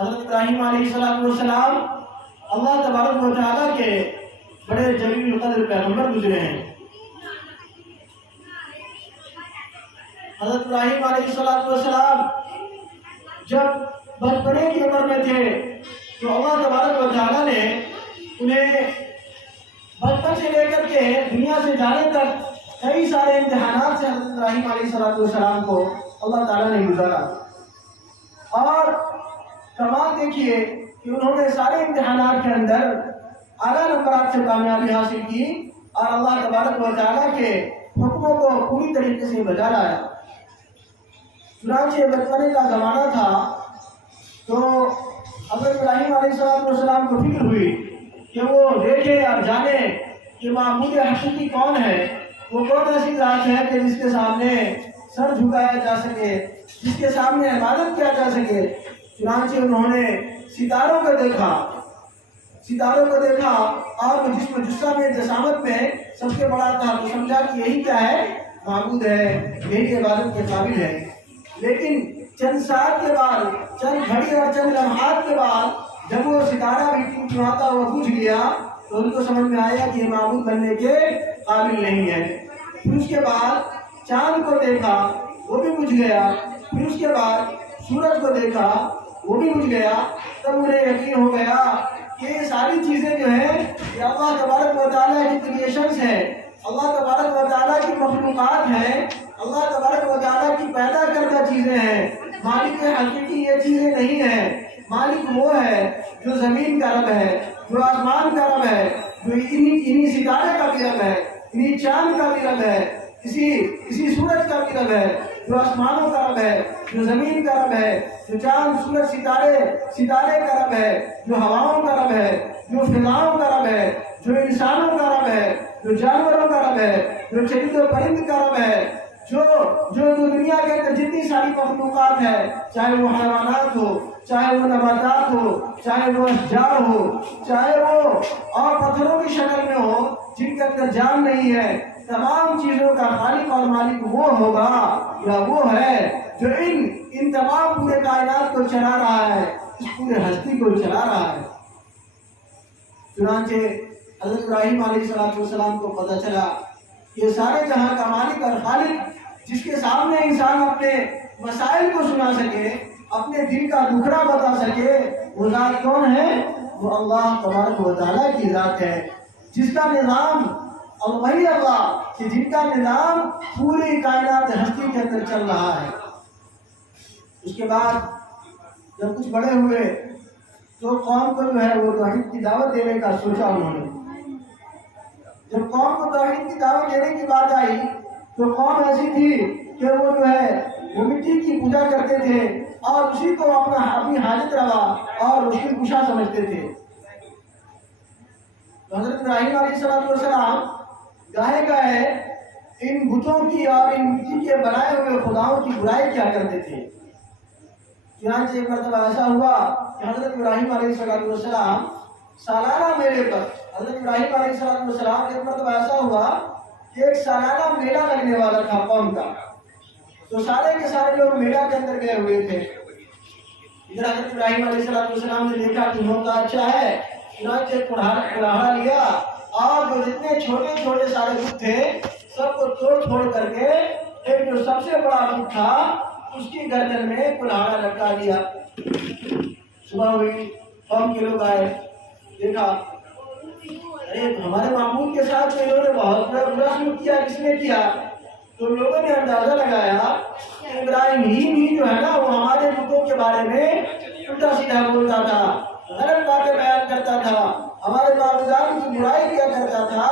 حضرت ابراہیم علیہ السلام اللہ تبارک و تعالیٰ کے بڑے جلیل القدر پیغمبر گزرے ہیں۔ حضرت ابراہیم علیہ السلام جب بچپنے کی عمر میں تھے تو اللہ تبارک و تعالیٰ نے انہیں بچپن سے لے کر کے دنیا سے جانے تک کئی سارے امتحانات سے حضرت ابراہیم علیہ السلام کو اللہ تعالیٰ نے گزارا، اور کمال دیکھیے کہ انہوں نے سارے امتحانات کے اندر اعلیٰ نمبرات سے کامیابی حاصل کی اور اللہ تبارک و تعالیٰ کے حکموں کو پوری طریقے سے بجا لایا۔ چنانچہ بچپنے کا زمانہ تھا تو حضرت ابراہیم علیہ السلام کو فکر ہوئی کہ وہ دیکھے اور جانے کہ معبود حقیقی کون ہے، وہ کون ایسی ذات ہے کہ جس کے سامنے سر جھکایا جا سکے، جس کے سامنے عبادت کیا جا سکے۔ چنانچہ انہوں نے ستاروں کو دیکھا اور جسم جسہ میں جسامت میں سب سے بڑا تھا تو سمجھا کہ یہی کیا ہے، معبود ہے، یہی عبادت کے قابل ہے۔ لیکن چند سال کے بعد، چند گھڑی اور چند لمحات کے بعد جب وہ ستارہ بھی ٹمٹماتا ہوا بجھ گیا تو ان کو سمجھ میں آیا کہ یہ معبود بننے کے قابل نہیں ہے۔ پھر اس کے بعد چاند کو دیکھا، وہ بھی بجھ گیا۔ پھر اس کے بعد سورج کو دیکھا، وہ بھی بجھ گیا۔ تب انہیں یقین ہو گیا کہ یہ ساری چیزیں جو ہیں یہ اللہ تبارک و تعالیٰ کی کریشنز ہیں، اللہ تبارک و تعالیٰ کی مخلوقات ہیں، اللہ تبارک و تعالیٰ کی پیدا کردہ چیزیں ہیں۔ مالک حقیقی یہ چیزیں نہیں ہیں، مالک وہ ہے جو زمین کا رب ہے، جو آسمان کا رب ہے، جو انہی ستارے کا بھی رب ہے، انہی چاند کا بھی رب ہے، اسی سورج کا بھی رب ہے، جو آسمانوں کا رب ہے، جو زمین کا رب ہے، جو چاند سورج ستارے کا رب ہے، جو ہواؤں کا رب ہے، جو فضاؤں کا رب ہے، جو انسانوں کا رب ہے، جو جانوروں کا رب ہے، جو چرند و پرند کا رب ہے، جو دنیا کے اندر جتنی ساری مخلوقات ہے، چاہے وہ حیوانات ہو، چاہے وہ نباتات ہو، چاہے وہ اشجار ہو، چاہے وہ اور پتھروں کی شکل میں ہو جن کے اندر جان نہیں ہے، تمام چیزوں کا خالق اور مالک وہ ہوگا یا وہ ہے جو ان تمام پورے کائنات کو چلا رہا ہے، اس پورے ہستی کو چلا رہا ہے۔ چنانچہ حضرت ابراہیم علیہ السلام کو پتہ چلا یہ سارے جہاں کا مالک اور خالق جس کے سامنے انسان اپنے مسائل کو سنا سکے، اپنے دل کا دکھڑا بتا سکے، وہ ذات کون ہے؟ وہ اللہ تبارک و تعالیٰ کی ذات ہے، جس کا نظام وہی اللہ کہ جن کا نظام پوری کائنات ہستی کے اندر چل رہا ہے۔ اس کے بعد جب کچھ بڑے ہوئے تو قوم کو جو ہے وہ توحید کی دعوت دینے کا سوچا انہوں نے۔ جب قوم کو توحید کی دعوت دینے کی بات آئی تو قوم ایسی تھی کہ وہ جو ہے وہ مٹی کی پوجا کرتے تھے اور اسی کو اپنی حاجت روا اور مشکل کشا سمجھتے تھے۔ حضرت ابراہیم علیہ السلام گاہے ان بتوں کی اور ان مٹی کے بنائے ہوئے خداؤں کی برائی کیا کرتے تھے۔ چنانچہ ایک مرتبہ ایسا ہوا کہ حضرت ابراہیم علیہ السلام سالانہ میلے پر ایک مرتبہ ایسا ہوا کہ ایک سالانہ میلہ لگنے والا تھا قوم کا، تو سارے کے سارے لوگ میلہ کے اندر گئے ہوئے تھے۔ ادھر حضرت ابراہیم علیہ السلام نے دیکھا کہ موقع اچھا ہے، چنانچہ کڑاہا لیا اور جو جتنے چھوٹے چھوٹے سارے بت تھے سب کو توڑ پھوڑ کر کے ایک جو سب سے بڑا بت تھا اس کی گردن میں کڑاہا لٹکا دیا۔ صبح ہوئی، قوم کے لوگ آئے، دیکھا ارے ہمارے معبود کے ساتھ انہوں نے بہت برا سلوک کیا، کس نے کیا؟ تو لوگوں نے اندازہ لگایا کہ ابراہیم ہی جو ہے نا وہ ہمارے بتوں کے بارے میں الٹا سیدھا بولتا تھا، غلط باتیں بیان کرتا تھا، ہمارے معبودان کی برائی کیا کرتا تھا،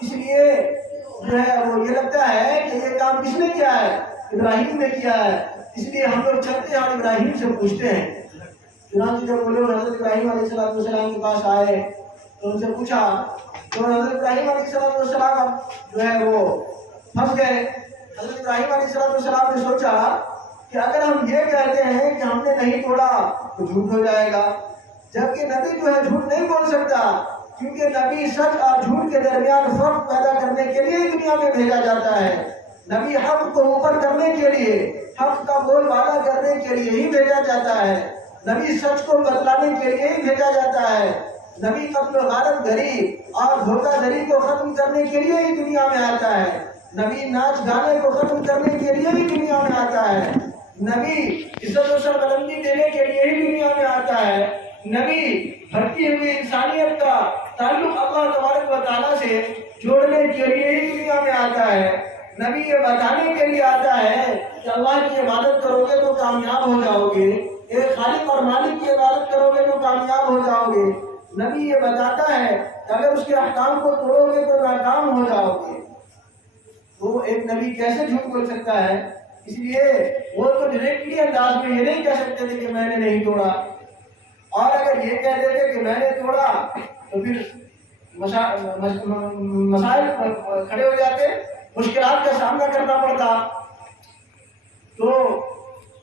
اس لیے جو ہے وہ یہ لگتا ہے کہ یہ کام کس نے کیا ہے؟ ابراہیم نے کیا ہے، اس لیے ہم لوگ چلتے ہیں اور ابراہیم سے پوچھتے ہیں۔ چنانچہ جب وہ لوگ حضرت ابراہیم علیہ السلام کے پاس آئے تو ان سے پوچھا تو حضرت ابراہیم علیہ السلام جو ہے وہ پھنس گئے۔ حضرت ابراہیم علیہ السلام نے سوچا کہ اگر ہم یہ کہتے ہیں کہ ہم نے نہیں توڑا تو جھوٹ ہو جائے گا، جبکہ نبی جو ہے جھوٹ نہیں بول سکتا، کیونکہ نبی سچ اور جھوٹ کے درمیان فرق پیدا کرنے کے لیے دنیا میں بھیجا جاتا ہے۔ نبی حق کو اوپر کرنے کے لیے، حق کا بول بالا کرنے کے لیے ہی بھیجا جاتا ہے۔ نبی سچ کو بتلانے کے لیے ہی بھیجا جاتا ہے، نبی قتل و غارت گری اور دھوکہ دھڑی کو ختم کرنے کے لیے ہی دنیا میں آتا ہے، نبی ناچ گانے کو ختم کرنے کے لیے ہی دنیا میں آتا ہے، نبی عزت و سربلندی دینے کے لیے ہی دنیا میں آتا ہے، نبی بھٹکی ہوئی انسانیت کا تعلق اللہ تبارک و تعالیٰ سے جوڑنے کے لیے ہی دنیا میں آتا ہے، نبی یہ بتانے کے لیے آتا ہے کہ اللہ کی عبادت کرو گے تو کامیاب ہو جاؤ گے، ایک خالق اور مالک کی عبادت کرو گے تو کامیاب ہو جاؤ گے، نبی یہ بتاتا ہے کہ اگر اس کے احکام کو توڑو گے تو ناکام ہو جاؤ گے۔ تو ایک نبی کیسے جھوٹ بول سکتا ہے؟ اس لیے وہ تو ڈائریکٹلی انداز میں یہ نہیں کہہ سکتے تھے کہ میں نے نہیں توڑا، اور اگر یہ کہہ دیتے کہ میں نے توڑا تو پھر مسائل کھڑے ہو جاتے، مشکلات کا سامنا کرنا پڑتا، تو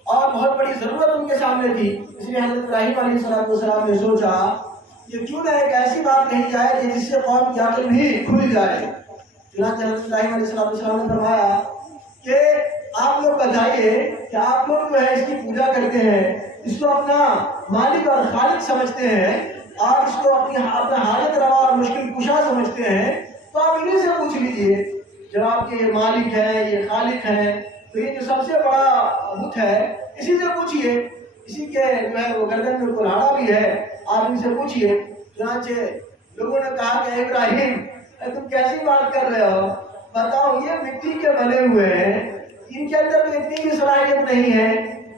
اور بہت بڑی ضرورت ان کے سامنے تھی۔ اس لیے حضرت ابراہیم علیہ السلام نے سوچا کہ کیوں نہ ایک ایسی بات کہی جائے کہ جس سے قوم کی عقل بھی کھل جائے۔ چنانچہ حضرت ابراہیم علیہ السلام نے فرمایا کہ آپ لوگ بتائیے کہ آپ لوگ جو ہے اس کی پوجا کرتے ہیں، اس کو اپنا مالک اور خالق سمجھتے ہیں، اور اس کو اپنا حاجت روا اور مشکل کشا سمجھتے ہیں، تو آپ انہیں سے پوچھ لیجئے جب آپ کے یہ مالک ہے، یہ خالق ہے، تو یہ جو سب سے بڑا بت ہے اسی سے پوچھئے، اسی کے جو ہے وہ گردن میں کلاڑا بھی ہے، آپ ان سے پوچھئے۔ چنانچہ لوگوں نے کہا کہ ابراہیم تم کیسی بات کر رہے ہو، بتاؤ یہ مٹی کے بنے ہوئے ہیں، ان کے اندر تو اتنی بھی صلاحیت نہیں ہے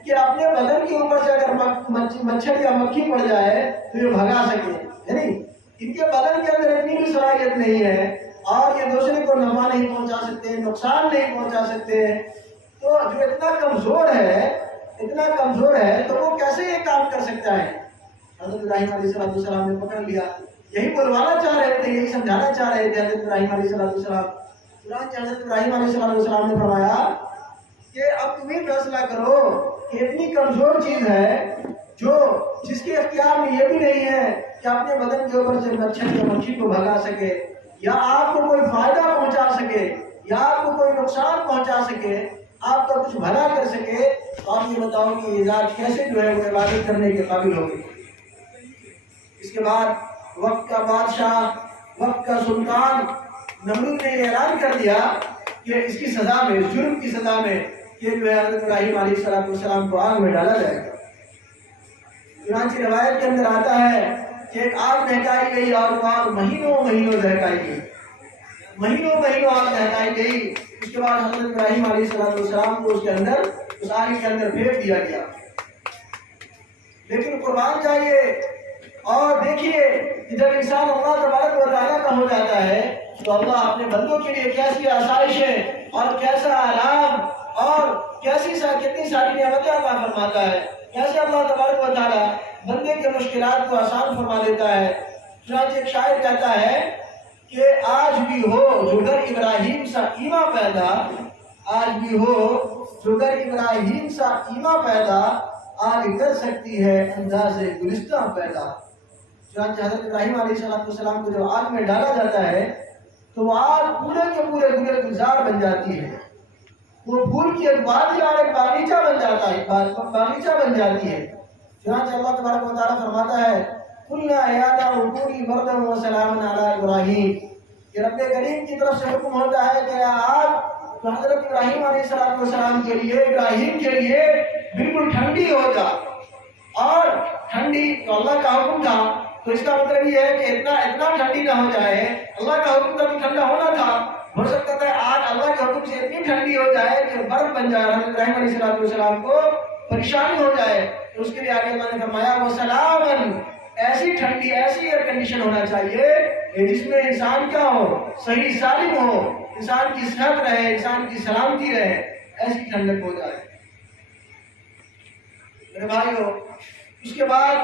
کہ اپنے بدن کے اوپر سے اگر مچھر یا مکھی پڑ جائے تو یہ بھگا سکے، یعنی ان کے بدن کے اندر اتنی بھی صلاحیت نہیں ہے، اور یہ دوسرے کو نفع نہیں پہنچا سکتے، نقصان نہیں پہنچا سکتے، تو جو اتنا کمزور ہے تو وہ کیسے یہ کام کر سکتا ہے؟ حضرت ابراہیم علیہ السلام نے پکڑ لیا، یہی بلوانا چاہ رہے تھے، یہی سمجھانا چاہ رہے تھے حضرت ابراہیم علیہ السلام۔ چنانچہ حضرت ابراہیم علیہ السلام نے فرمایا کہ اب تم ہی فیصلہ کرو کہ اتنی کمزور چیز ہے جس کے اختیار میں یہ بھی نہیں ہے کہ اپنے بدن کے اوپر سے مچھر یا مکھی کو بھگا سکے، یا آپ کو کوئی فائدہ پہنچا سکے، یا آپ کو کوئی نقصان پہنچا سکے، آپ کا کچھ بھلا کر سکے، تو آپ یہ بتاؤ کہ یہ ذات کیسے جو ہے وہ عبادت کرنے کے قابل ہوگی؟ اس کے بعد وقت کا بادشاہ، وقت کا سلطان نمرود نے یہ اعلان کر دیا کہ اس کی سزا میں، جرم کی سزا میں، کہ جو ہے حضرت ابراہیم علیہ السلام کو آگ میں ڈالا جائے گا۔ چنانچہ روایت کے اندر آتا ہے کہ ایک آگ دہکائی گئی، اور وہ آگ مہینوں دہکائی گئی، مہینوں آگ دہکائی گئی۔ اس کے بعد حضرت ابراہیم علیہ السلام کو اس آگ کے اندر پھینک دیا گیا۔ لیکن قربان جائیے اور دیکھیے کہ جب انسان اللہ تبارک و تعالیٰ کا ہو جاتا ہے تو اللہ اپنے بندوں کے لیے کیسی آسائشیں اور کیسا آرام اور کتنی ساری نعمتیں عطا فرماتا ہے، کیسے اللہ تبارک و تعالیٰ بندے کے مشکلات کو آسان فرما دیتا ہے۔ چنانچہ ایک شاعر کہتا ہے کہ آج بھی ہو جو در ابراہیم سا ایما پیدا، آج بھی ہو جو در ابراہیم سا ایما پیدا، آگ کر سکتی ہے انداز گلستہ پیدا۔ چنانچہ حضرت ابراہیم علیہ السلام کو جب آگ میں ڈالا جاتا ہے تو وہ آگ پورے کے پورے گلے گلزار بن جاتی ہے، وہ پھول کی ایک وادی اور ایک باغیچہ بن جاتا ہے، باغیچہ بن جاتی ہے۔ چنانچہ اللہ تبارک و تعالیٰ فرماتا ہے قُلْنَا يَا نَارُ كُونِي بَرْدًا وَسَلَامًا عَلَىٰ إِبْرَاهِيمَ، کہ رب کریم کی طرف سے حکم ہوتا ہے کہ آگ تو حضرت ابراہیم علیہ السلام کے لیے، ابراہیم کے لیے بالکل ٹھنڈی ہو جا، اور ٹھنڈی تو اللہ کا حکم تھا، تو اس کا مطلب یہ ہے کہ اتنا ٹھنڈی نہ ہو جائے، اللہ کا حکم تو ٹھنڈا ہونا تھا، ہو سکتا تھا آج اللہ کے حکم سے اتنی ٹھنڈی ہو جائے کہ برف بن جائے، حضرت ابراہیم علیہ السلام کو پریشانی ہو جائے، تو اس کے لیے آگے اللہ نے فرمایا وَسَلَامًا، ایسی ٹھنڈی، ایسی ایئر کنڈیشن ہونا چاہیے کہ جس میں انسان کیا ہو، صحیح سالم ہو، انسان کی صحت رہے، انسان کی سلامتی رہے، ایسی ٹھنڈک ہو جائے۔ میرے بھائیو، اس کے بعد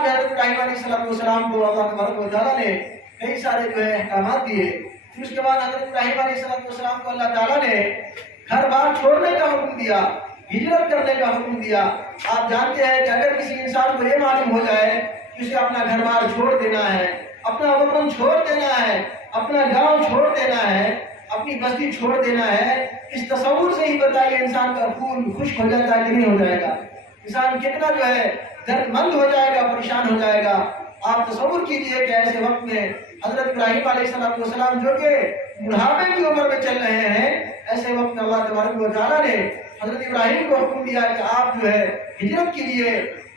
حضرت ابراہیم علیہ السلام کو اللہ تبارک و تعالیٰ نے کئی سارے جو ہے احکامات دیے۔ پھر اس کے بعد حضرت ابراہیم علیہ السلام کو اللہ تعالیٰ نے گھر بار چھوڑنے کا حکم دیا، ہجرت کرنے کا حکم دیا۔ آپ جانتے ہیں کہ اگر کسی انسان کو یہ معلوم ہو جائے کہ اسے اپنا گھر بار چھوڑ دینا ہے، اپنا وطن چھوڑ دینا ہے، اپنا گاؤں چھوڑ دینا ہے، اپنی بستی چھوڑ دینا ہے، اس تصور سے ہی بتائیے انسان کا خون خشک ہو جاتا ہے کہ نہیں ہو جائے گا؟ انسان کتنا جو ہے درد مند ہو جائے گا، پریشان ہو جائے گا۔ آپ تصور کیجئے کہ ایسے وقت میں حضرت ابراہیم علیہ السلام جو کہ بڑھاپے کی عمر میں چل رہے ہیں، ایسے وقت میں اللہ تبارک و تعالیٰ نے حضرت ابراہیم کو حکم دیا کہ آپ جو ہے ہجرت کیجئے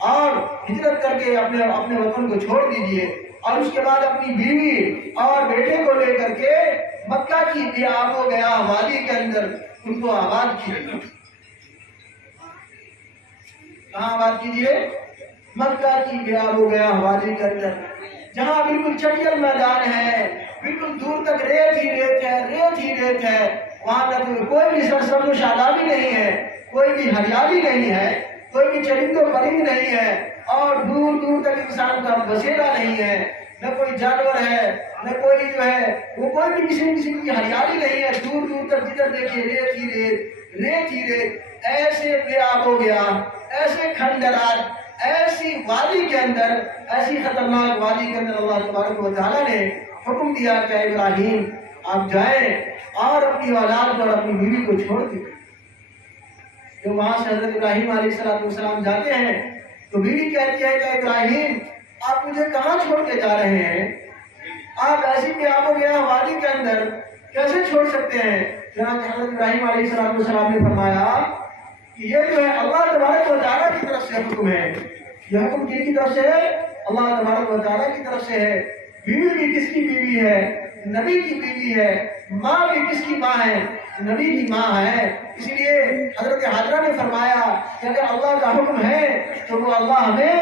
اور ہجرت کر کے اپنے وطن کو چھوڑ دیجئے، اور اس کے بعد اپنی بیوی اور بیٹے کو لے کر کے مکہ کی بے آب و گیا وادی کے اندر ان کو آباد کیجئے۔ کہاں آباد کیجئے؟ مکہ کی بے آب و گیا وادی کے اندر، جہاں بالکل چٹیل میدان ہے، بالکل دور تک ریت ہی ریت ہے، ریت ہی ریت ہے، وہاں تک کوئی بھی سرسبز و شادابی نہیں ہے، کوئی بھی ہریالی نہیں ہے، کوئی بھی چرند و پرند نہیں ہے، اور دور دور تک انسان کا بسیرا نہیں ہے، نہ کوئی جانور ہے، نہ کوئی جو ہے وہ کوئی بھی قسم کی ہریالی نہیں ہے، دور دور تک جدھر دیکھیے ریت ہی ریت، ریت ہی ریت۔ ایسے بے آب و گیا، ایسے کھنڈرات، ایسی وادی کے اندر، ایسی خطرناک وادی کے اندر اللہ تبارک و تعالیٰ نے حکم دیا کہ ابراہیم آپ جائیں اور اپنی اولاد اور اپنی بیوی کو چھوڑ دیں۔ جو وہاں سے حضرت ابراہیم علیہ السلام جاتے ہیں تو بیوی کہتی ہے کہ ابراہیم آپ مجھے کہاں چھوڑ کے جا رہے ہیں؟ آپ ایسی بے آب و گیا وادی کے اندر کیسے چھوڑ سکتے ہیں؟ چنانچہ حضرت ابراہیم علیہ السلام نے فرمایا کہ یہ جو ہے اللہ تبارک و تعالیٰ کی طرف سے حکم ہے۔ یہ حکم کن کی طرف سے ہے؟ اللہ تبارک و تعالیٰ کی طرف سے ہے۔ بیوی بھی کس کی بیوی ہے؟ نبی کی بیوی ہے۔ ماں بھی کس کی ماں ہے؟ نبی کی ماں ہے۔ اس لیے حضرت حاجرہ نے فرمایا کہ اگر اللہ کا حکم ہے تو وہ اللہ ہمیں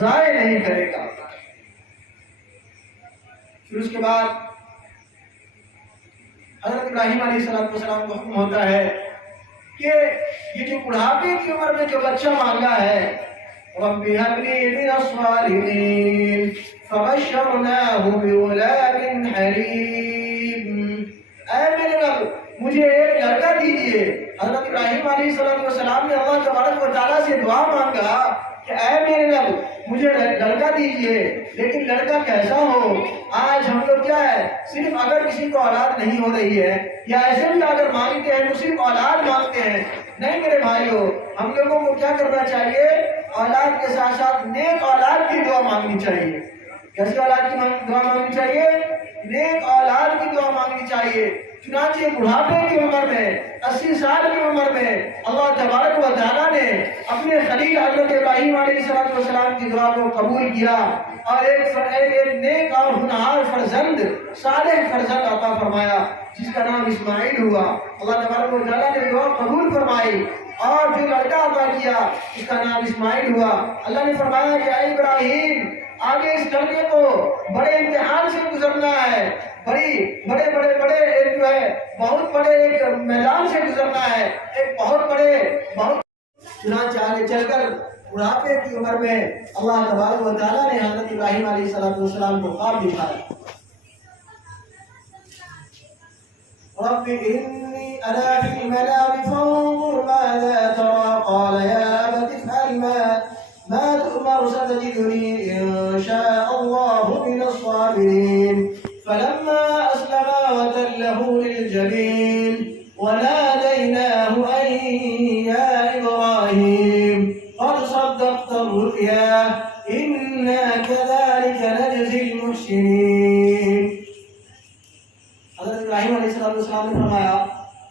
ضائع نہیں کرے گا۔ پھر اس کے بعد حضرت ابراہیم علیہ السلام کو حکم ہوتا ہے کہ یہ جو بڑھاپے کی عمر میں جو بچہ مانگا ہے، رَبِّ هَبْ لِي مِنَ الصَّالِحِينَ فَبَشَّرْنَاهُ بِغُلَامٍ حَلِيمٍ، اے میرے رب مجھے ایک لڑکا دیجئے۔ حضرت ابراہیم علیہ السلام نے اللہ تبارک و تعالیٰ سے دعا مانگا کہ اے میرے رب مجھے لڑکا دیجئے، لیکن لڑکا کیسا ہو؟ آج ہم لوگ کیا ہے، صرف اگر کسی کو اولاد نہیں ہو رہی ہے یا ایسے بھی اگر مانگتے ہیں تو صرف اولاد مانگتے ہیں۔ نہیں میرے بھائیو، ہم لوگوں کو کیا کرنا چاہیے؟ اولاد کے ساتھ ساتھ نیک اولاد کی دعا مانگنی چاہیے۔ کیسی اولاد کی دعا مانگنی چاہیے؟ نیک اولاد کی دعا مانگنی چاہیے۔ چنانچہ بڑھاپے کی عمر میں، 80 سال کی عمر میں اللہ تبارک و تعالیٰ نے اپنے خلیل حضرت ابراہیم علیہ السلام کی دعا کو قبول کیا اور ایک نیک اور ہونہار فرزند، صالح فرزند عطا فرمایا جس کا نام اسماعیل ہوا۔ اللہ تبارک و تعالیٰ نے دعا قبول فرمائی اور جو لڑکا عطا کیا اس کا نام اسماعیل ہوا۔ اللہ نے فرمایا کہ اے ابراہیم آگے اس لڑکے کو بڑے امتحان سے گزرنا ہے، بڑے ایک جو ہے بہت بڑے ایک میدان سے گزرنا ہے، ایک بہت چنانچہ آگے چل کر بڑھاپے کی عمر میں اللہ تبارک و تعالیٰ نے حضرت ابراہیم علیہ السلام کو خواب دکھایا۔ رب إني أرى في المنام فانظر ماذا ترى قال يا أبت افعل ما تؤمر ستجدني إن شاء الله من الصابرين فلما أسلما وتله للجبين وناديناه أن يا إبراهيم قد صدقت الرؤيا إنا كذلك نجزي المحسنين۔ حضرت ابراہیم علیہ السلام نے فرمایا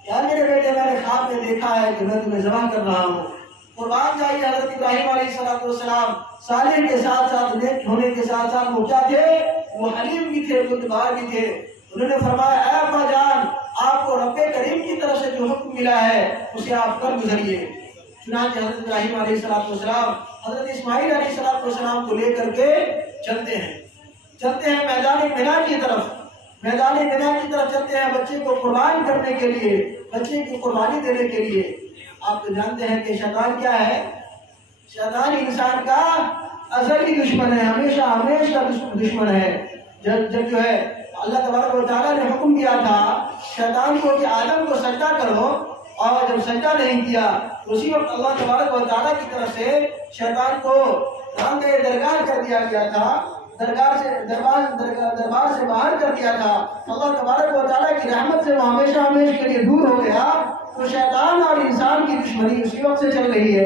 یا میرے بیٹے میں نے خواب میں دیکھا ہے کہ میں تمہیں ذبح کر رہا ہوں۔ قربان جائیے حضرت ابراہیم علیہ السلام صالح کے ساتھ ساتھ نیک ہونے کے ساتھ ساتھ وہ کیا تھے؟ وہ حلیم بھی تھے، بردبار بھی تھے۔ انہوں نے فرمایا اے ابا جان آپ کو رب کریم کی طرف سے جو حکم ملا ہے اسے آپ کر گزریے۔ چنانچہ حضرت ابراہیم علیہ السلام حضرت اسماعیل علیہ السلام کو لے کر کے چلتے ہیں میدان منا کی طرف چلتے ہیں بچے کو قربان کرنے کے لیے، بچے کی قربانی دینے کے لیے۔ آپ تو جانتے ہیں کہ شیطان کیا ہے؟ شیطان انسان کا ازلی دشمن ہے، ہمیشہ دشمن ہے۔ جب جو ہے اللہ تبارک و تعالیٰ نے حکم دیا تھا شیطان کو کہ آدم کو سجدہ کرو، اور جب سجدہ نہیں کیا اسی وقت اللہ تبارک و تعالیٰ کی طرف سے شیطان کو رانگے درگاہ کر دیا گیا تھا، دربار سے باہر کر دیا تھا۔ اللہ تبارک و تعالیٰ کی رحمت سے وہ ہمیشہ کے لیے دور ہو گیا۔ تو شیطان اور انسان کی دشمنی اسی وقت سے چل رہی ہے۔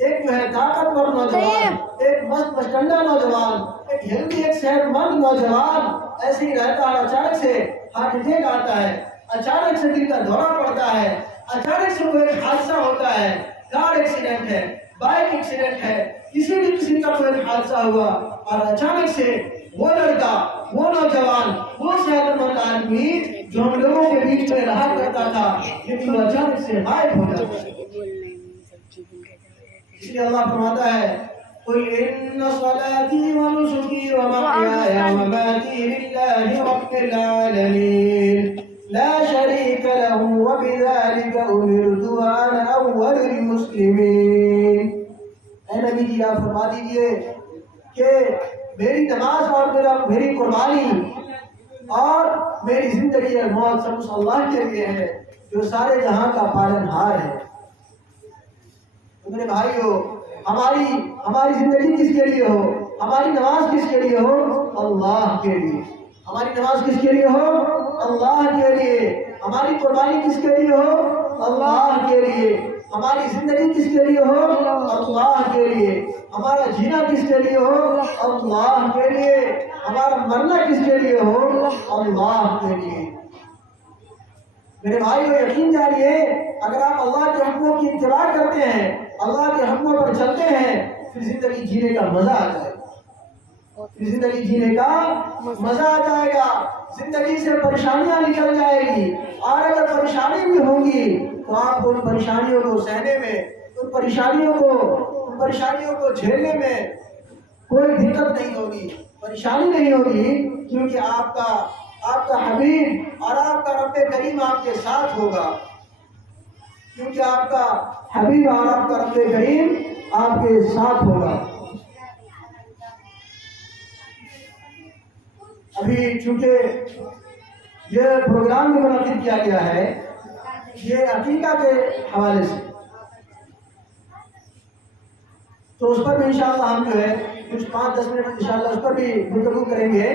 ایک جو ہے طاقتور نوجوان، ایک مست مشکنڈا نوجوان، ایک ہیلدی، ایک صحت مند نوجوان ایسے ہی رہتا ہے، اچانک سے ہارٹ اٹیک آتا ہے، اچانک سے دل کا دورہ پڑتا ہے، اچانک سے وہ ایک حادثہ ہوتا ہے، کار ایکسیڈنٹ ہے، بائک ایکسیڈنٹ ہے، کسی بھی قسم کا کوئی حادثہ ہوا اور اچانک سے وہ لڑکا، وہ نوجوان، وہ صحت مند آدمی جو ہم لوگوں کے بیچ میں رہا کرتا تھا، لیکن وہ اچانک سے غائب ہو جاتا ہے۔ اس لیے اللہ فرماتا ہے قل ان صلاتي ونسكي ومحياي ومماتي لله رب العالمين لا شريك له وبذلك امرت وانا اول المسلمين۔ اے نبی جی آپ فرما دیجئے کہ میری نماز اور میری قربانی اور میری زندگی اور موت سب اس اللہ کے لیے ہے جو سارے جہاں کا پالن ہار ہے۔ تو میرے بھائیو، ہماری زندگی کس کے لیے ہو، ہماری نماز کس کے لیے ہو، اللہ کے لیے۔ ہماری نماز کس کے لیے ہو، اللہ کے لیے۔ ہماری قربانی کس کے لیے ہو، اللہ کے لیے۔ ہماری زندگی کس کے لیے ہو، اللہ کے لیے۔ ہمارا جینا کس کے لیے ہو، اللہ کے لیے۔ ہمارا مرنا کس کے لیے ہو، اللہ کے لیے۔ میرے بھائیو، یقین جانیے اگر آپ اللہ کے حکموں کی اتباع کرتے ہیں، اللہ کے حکموں پر چلتے ہیں، پھر زندگی جینے کا مزہ آ جائے گا، پھر زندگی جینے کا مزہ آ جائے گا، زندگی سے پریشانیاں نکل جائے گی، اور اگر پریشانی بھی ہوں گی تو آپ کو ان پریشانیوں کو سہنے میں، ان پریشانیوں کو جھیلنے میں کوئی دقت نہیں ہوگی، پریشانی نہیں ہوگی، کیونکہ آپ کا حبیب اور آپ کا رب کریم آپ کے ساتھ ہوگا، کیونکہ آپ کا حبیب اور آپ کا رب کریم آپ کے ساتھ ہوگا۔ ابھی چونکہ یہ پروگرام بھی منعقد کیا گیا ہے یہ عقیقہ کے حوالے سے، تو اس پر بھی انشاءاللہ ہم جو ہے کچھ 5-10 منٹ انشاءاللہ اس پر بھی گفتگو کریں گے۔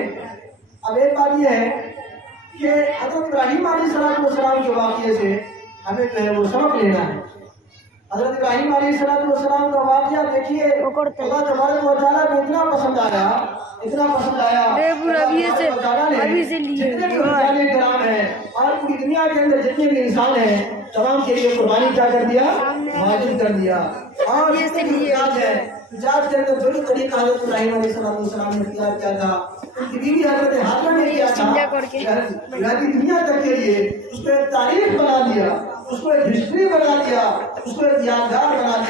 اب ایک بات یہ ہے کہ حضرت ابراہیم علیہ السلام کے واقعے سے ہمیں جو ہے وہ سبق لینا ہے۔ حضرت ابراہیم علیہ السلام کا واقعہ دیکھیے، اللہ تبارک و تعالیٰ کو اتنا پسند آیا جتنے بھی انسان کرام ہیں اور پوری دنیا کے اندر جتنے بھی انسان ہیں تمام کے لیے قربانی کیا کر دیا، واجب کر دیا۔ اور حجاز کے اندر جو طریقہ حضرت ابراہیم علیہ السلام نے اختیار کیا تھا، ان کی بیوی حضرت ہاجرہ نے کیا تھا، پوری دنیا تک کے لیے اس کو ایک تاریخ بنا دیا، اس کو ایک ہسٹری بنا دیا، اس کو ایک یادگار بنا دیا۔